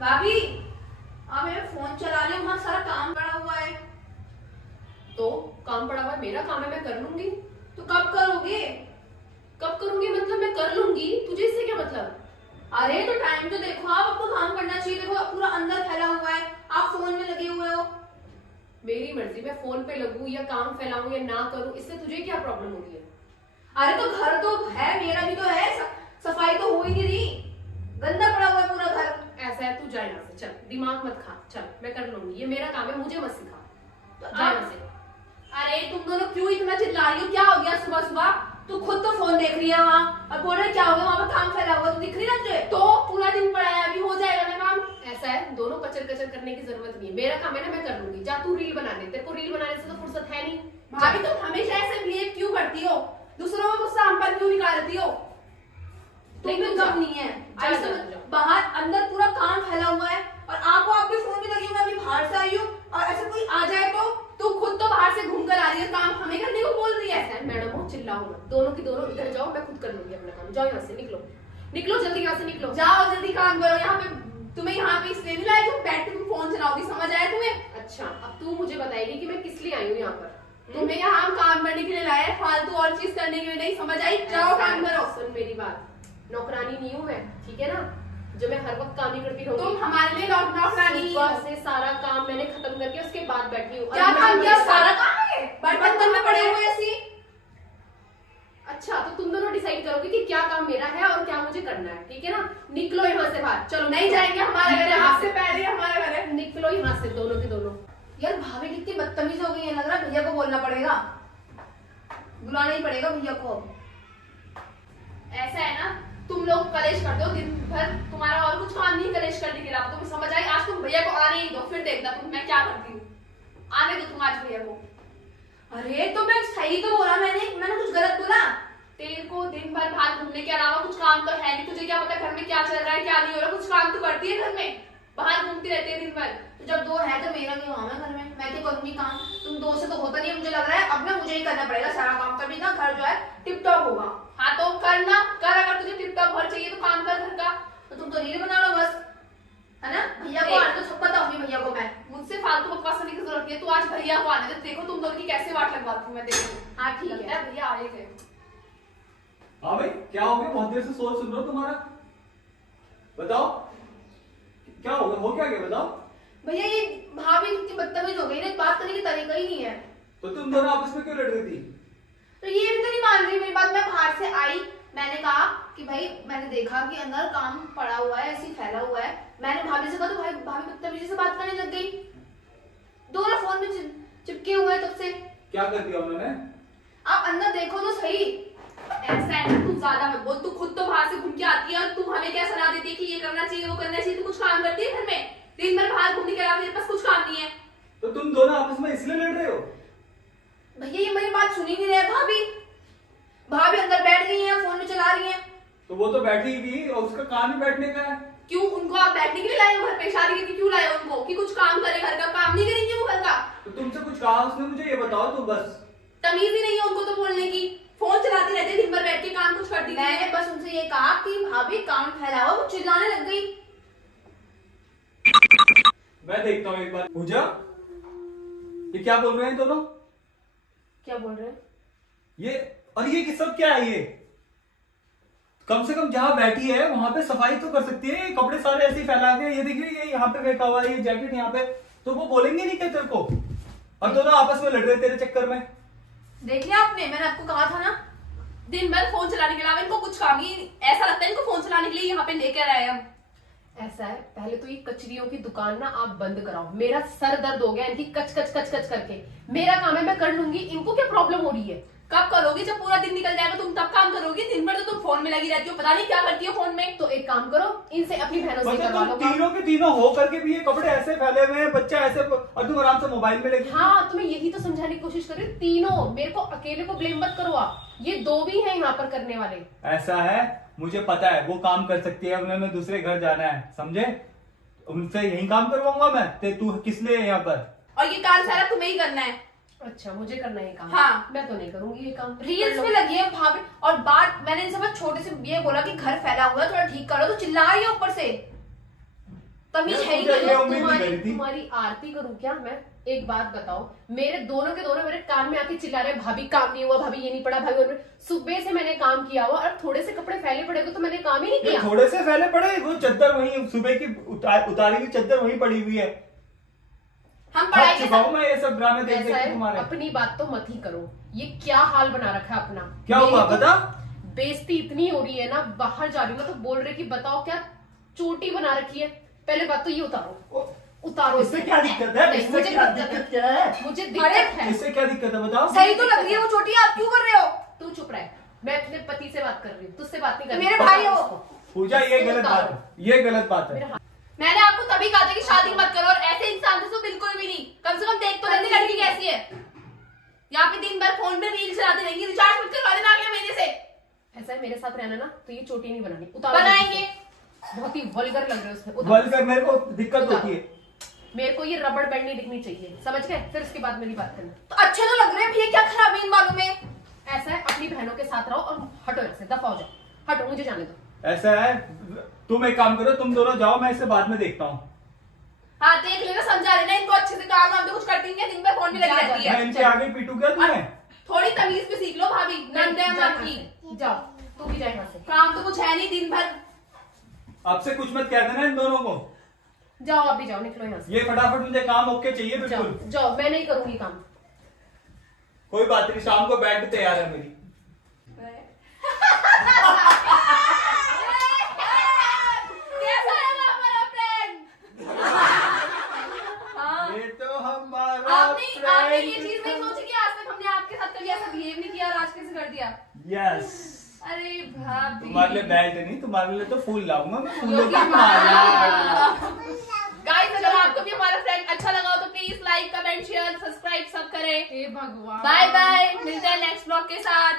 भाभी आप मेरा फोन चला रहे हो, वहाँ सारा काम पड़ा हुआ है। तो काम पड़ा हुआ है, मेरा काम है, मैं कर लूंगी। तो कब करोगे? कब करूंगी मतलब मैं कर लूंगी, तुझे इससे क्या मतलब? अरे तो टाइम तो देखो, आप आपको काम करना चाहिए। देखो पूरा अंदर फैला हुआ है, आप फोन में लगे हुए हो। मेरी मर्जी, मैं फोन पे लगूं या काम फैलाऊं या ना करूं, इससे तुझे क्या प्रॉब्लम हो रही है? अरे तो घर तो है, मेरा भी तो है, सफाई तो हो ही नहीं रही, गंदा पड़ा हुआ है पूरा घर। ऐसा है, तू जा यहाँ से, चल दिमाग मत खा, चल मैं कर लूंगी, ये मेरा काम है, मुझे मत सिखा। तो जा यहाँ से। अरे तुम दोनों क्यों इतना चिल्ला रही हो? क्या हो गया सुबह सुबह? तू खुद तो फोन देख रही है वहाँ और बोल रही है क्या हो गया, वहाँ पे काम फैला हुआ, तू दिख रही ना तुझे? तो पूरा दिन पड़ा है, अभी हो जाएगा ना काम। ऐसा है, दोनों कचर कचर करने की जरूरत नहीं है, मेरा काम है ना, मैं कर लूंगी। जा तू रील बना दे, तेरे को रील बनाने से तो फुर्सत है नहीं। भाभी तुम हमेशा ऐसे बिहेव क्यों करती हो? दूसरों का गुस्सा हम पर क्यों निकालती हो? तुम भी कम नहीं है। बाहर अंदर पूरा काम फैला हुआ है और आपको आपके फोन में लगी हुई, अभी बाहर से आई हूँ और ऐसे कोई आ जाए तो तू खुद तो बाहर से घूम कर आ रही है, काम हमें करने को बोल रही है। मैडम वो चिल्लाओ मत, दोनों की दोनों इधर जाओ, मैं खुद कर लूंगी अपना काम। जाओ यहाँ से, निकलो निकलो जल्दी, यहाँ से निकलो। जाओ जल्दी काम करो। यहाँ पे तुम्हें यहाँ पे इसलिए नहीं लाए तुम बैठ के तुम फोन चलाओगी, समझ आया तुम्हें? अच्छा अब तू मुझे बताएगी कि मैं किस लिए आई हूँ यहाँ पर? तुम्हें यहाँ हम काम करने के लिए लाए, फालतू और चीज करने के लिए नहीं, समझ आई? जाओ काम करो। सुन मेरी बात, नौकरानी नहीं हूँ मैं, ठीक है ना, जो मैं हर वक्त काम ही करती रहूंगी। तुम हमारे लिए नौकरानी हो। से सारा काम मैंने खत्म करके उसके बाद बैठी हूँ। क्या काम किया? सारा काम है बर्तन में पड़े हुए ऐसी। अच्छा तो तुम दोनों डिसाइड करोगे कि क्या काम मेरा है और क्या मुझे करना है, ठीक है ना? निकलो यहाँ से बाहर, चलो। नहीं जाएंगे, हमारा घर है, आपसे पहले हमारा घर है। निकलो यहाँ से दोनों के दोनों। यार भाभी कितनी बदतमीज हो गई है, लग रहा है भैया को बोलना पड़ेगा, बुलाना ही पड़ेगा भैया को। ऐसा है ना, तुम लोग कलेश करते हो दिन भर, तुम्हारा और कुछ काम नहीं कलेश करने के अलावा। तुम्हें समझ आई? आज तुम भैया को आने ही दो, फिर देखना तुम मैं क्या करती हूँ। आने दो तुम आज भैया को। अरे तो मैं सही तो बोला, मैंने कुछ गलत बोला? तेरे को दिन भर बाहर घूमने के अलावा कुछ काम तो है नहीं, तुझे क्या पता घर में क्या चल रहा है क्या नहीं हो रहा? कुछ काम तो करती है घर में, बाहर घूमती रहती है दिन भर। तो जब दो है तो मेरा क्यों काम है घर में, मैं क्यों करूंगी काम? तुम दो से तो होता नहीं है, मुझे लग रहा है अब ना मुझे ही करना पड़ेगा सारा काम, तभी ना घर जो है टिप टॉप होगा। हाँ तो करना कर, अगर तुझे टिप टॉप घर चाहिए तो काम कर घर का। तो तुम तो रील बना लो बस, है ना? भैया को आने तो सब पता होगी भैया को, मैं मुझसे फालतू बकवास करने की जरूरत नहीं है। तू आज भैया को आने दे, देखो तुम दोनों की कैसे वाट लगवाती हूँ मैं, देखो। हाँ ठीक है, भैया आए थे। हाँ भाई क्या हो गया, बहुत देर से सोच सुन रहा हूँ तुम्हारा, बताओ क्या हो गया, हो क्या गया बताओ। भैया ये भाभी इतनी बदतमीज हो गई ना, बात करने की तरीका ही नहीं है। तो तुम दोनों आपस में क्यों लड़ रही थी? तो ये भी तो नहीं मान रही मेरी बात। मैं बाहर से आई, मैंने कहा कि भाई मैंने देखा कि अंदर काम पड़ा हुआ है, ऐसे फैला हुआ है। मैंने भाभी से कहा तो भाभी बदतमीजी से बात करने लग गई। दोनों फोन में चिपके हुए हैं तब से। क्या कर दिया उन्होंने? आप अंदर देखो तो सही। ऐसा है ना, तू ज्यादा मत बोल, तू खुद तो बाहर से घूम के आती है और तू हमें क्या सलाह देती है कि ये करना चाहिए वो करना चाहिए? तू कुछ काम करती है घर में? दिन भर बाहर घूमने के अलावा मेरे पास कुछ काम नहीं है। तो तुम दोनों आपस में इसलिए लड़ रहे हो? भैया ये मेरी बात सुनी नहीं रहे। भाभी अंदर बैठ गई है, फोन में चला रही है। तो वो तो बैठी ही थी और उसका काम ही बैठने का है। क्यों उनको आप बैठने के लिए लाए हो घर पे? शादी करके क्यों लाए उनको कि कुछ काम करे घर का? काम नहीं करेंगे वो घर का? तो तुमसे कुछ कहा उसने, मुझे ये बताओ। तो बस तमीज ही नहीं है उनको तो बोलने की, फोन चलाती रहती दिन भर बैठ के, काम कुछ करती। मैंने बस उनसे ये कहा कि भाभी काम फैलाओ, वो चिल्लाने लग गई। मैं देखता हूँ एक बार। पूजा ये क्या बोल रहे हैं दोनों? क्या बोल रहे हैं ये? और ये सब क्या है? ये कम से कम जहां बैठी है वहां पे सफाई तो कर सकती है। ये कपड़े सारे ऐसे ही फैला के, ये देखिए ये यहाँ पे फेंका हुआ है, ये जैकेट यहाँ पे, तो वो बोलेंगे नहीं क्या तेरे को? और दोनों आपस में लड़ रहे तेरे चक्कर में। देख लिया आपने, मैंने आपको कहा था ना, दिन भर फोन चलाने के अलावा इनको कुछ काम नहीं। ऐसा लगता है इनको फोन चलाने के लिए यहाँ पे लेकर आए हम। ऐसा है, पहले तो ये कचरियों की दुकान ना आप बंद कराओ, मेरा सर दर्द हो गया इनकी कच कच कच कच करके। मेरा काम है, मैं कर लूंगी, इनको क्या प्रॉब्लम हो रही है? कब करोगी? जब पूरा दिन निकल जाएगा तुम तब काम करोगी। दिन भर तो तुम फोन में लगी रहती हो, पता नहीं क्या करती हो फोन में। तो एक काम करो, इनसे अपनी बहनों से करवा लो। तीनों के तीनों हो करके भी ये कपड़े ऐसे फैले हुए हैं, बच्चा ऐसे, और तुम आराम से मोबाइल में लगी। हाँ तो मैं यही तो समझाने की कोशिश कर रही हूँ, तीनों, मेरे को अकेले को ब्लेम मत करो आप, ये दो भी हैं यहाँ पर करने वाले। ऐसा है, मुझे पता है वो काम कर सकती है, उन्होंने दूसरे घर जाना है, समझे? उनसे यही काम करवाऊंगा मैं। तू किस लिए यहाँ पर? और ये काम सारा तुम्हें ही करना है। अच्छा मुझे करना है काम? हाँ। मैं तो नहीं करूंगी ये काम। रील्स में लगी है भाभी। और बात मैंने इनसे बस छोटे से ये बोला कि घर फैला हुआ है, थोड़ा ठीक करो, तो चिल्ला रही है ऊपर से। तमीज है ही मुझे नहीं। ये उम्मीद नहीं करी थी। तुम्हारी आरती करूं क्या मैं? एक बात बताओ, मेरे दोनों के दोनों मेरे कान में आके चिल्ला रहे, भाभी काम नहीं हुआ, भाभी ये नहीं पड़ा, भाभी सुबह से मैंने काम किया हुआ और थोड़े से कपड़े फैले पड़े हुए तो मैंने काम ही नहीं ये किया। थोड़े से फैले पड़े, वो चादर वही सुबह की उतारी हुई चादर वही पड़ी हुई है। हम पढ़ाई थक के चुका हूं मैं ये सब ड्रामे देख ऐसा देख है, के तुम्हारे। अपनी बात तो मत ही करो। ये क्या हाल बना रखा है अपना? क्या मेरी हुआ तो बता? बेइज्जती इतनी हो रही है ना, बाहर जा रही हूँ ना तो बोल रहे कि बताओ क्या चोटी बना रखी है। पहले बात तो ये उतारो, उतारो। इससे क्या दिक्कत है? नहीं, इससे मुझे क्या दिक्कत दिक्कत क्या है? मुझे दिक्कत है। इससे क्या दिक्कत है बताओ? सही तो लग रही है वो चोटी, आप क्यों कर रहे हो? तू चुप रहे, मैं अपने पति से बात कर रही हूँ, तुझसे बात नहीं कर तो रही। मेरे भाई हो। पूजा ये गलत बात है, ये गलत बात है। मैंने आपको तभी कहा था कि शादी मत करो, और ऐसे इंसान से तो बिल्कुल भी नहीं। कम से कम देख तो लेती लड़की कैसी है। यहाँ पे दिन भर फोन पे रील चलाते रहेंगी, रिचार्ज मत करवा देना अगले महीने से। ऐसा है, मेरे साथ रहना ना तो ये चोटी नहीं बनानी, उतारो। बनाएंगे। बहुत ही वल्गर लग रहे हो उसमें, उतारो। वल्गर मेरे को दिक्कत होती है। मेरे को ये रबड़ बैंड नहीं दिखनी चाहिए, समझ गए? फिर उसके बाद मेरी बात करना। तो अच्छे तो लग रहे हैं भैया, क्या खराबी इन बालों में? ऐसा है, अपनी बहनों के साथ रहो और हटो यहाँ से, दफा हो जाओ, हटो, मुझे जाने दो। ऐसा है, तुम एक काम करो, तुम दोनों जाओ, मैं इसे बाद में देखता हूँ। हाँ देख लेना, समझा लेना इनको अच्छे से। काम वाम तो कुछ करती नहीं है, दिन भर फोन में लगी रहती मैं है। इनके आगे पीटू क्या तुम्हें? थोड़ी तमीज भी सीख लो भाभी, नंद है माँ की। जाओ, तू भी जाए यहाँ से। काम तो कुछ है नहीं, दिन भर। आपसे कुछ मत कह देना इन दोनों को। जाओ, आप भी जाओ, निकलो यहाँ से। ये फटाफट मुझे काम ओके चाहिए जाओ बिल्कुल। जाओ, मैं नहीं करूंगी काम। कोई बात नहीं, शाम को बैठ के तैयार है मेरी। कैसा है हमारा फ्रेंड? ये तो हमारा आपने ये चीज नहीं सोची कि आज तक हमने आपके साथ कभी ऐसा बिहेव नहीं किया और आज कैसे कर दिया? यस। अरे भाभी, तुम्हारे लिए बेल्ट नहीं, तुम्हारे लिए तो फूल लाऊंगा मैं, फूलों क्योंकि की माला। गाइस अगर आपको भी हमारा फ्रेंड अच्छा लगा हो तो please like, comment, share, subscribe सब करें। हे भगवान। बाय बाय, मिलते हैं नेक्स्ट ब्लॉग के साथ।